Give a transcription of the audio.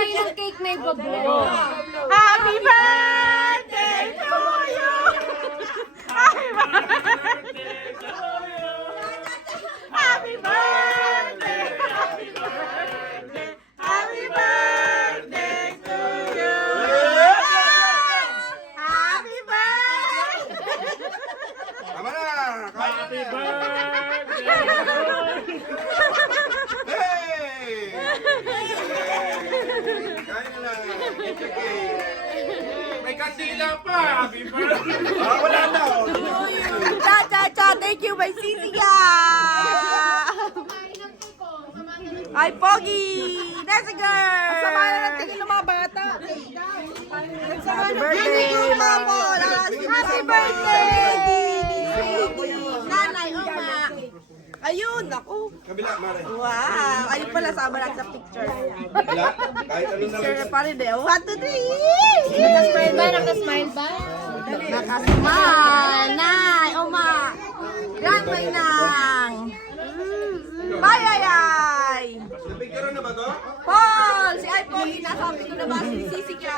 kayo ng cake na iba-blow. Happy birthday to you! Happy birthday to you! Happy birthday! Happy birthday! Happy birthday to you! Happy birthday! Tama na! Happy birthday! Hey! Kain na! May kandila pa! Happy birthday! Wala na! Cha cha cha! Thank you, my sisiya! Ay, Pogi! That's a girl! Sama na ng tingin ng mga bata! Happy birthday, Mamo! Happy birthday! Nanay, Oma! Ayun, ako! Kabila, Mare. Wow! Ayun pala, sama natin sa picture. Wala? Kahit ano na Picture lang. pa rin eh. 1, 2, 3! Nakasmile ba? Nakasmile ba? Nakasmile! Nay, Oma! Yan, may nang! Bayayay! Napicture na ba to? Paul! Si Ay Pogi, nasabi ko na ba si Sisi ka?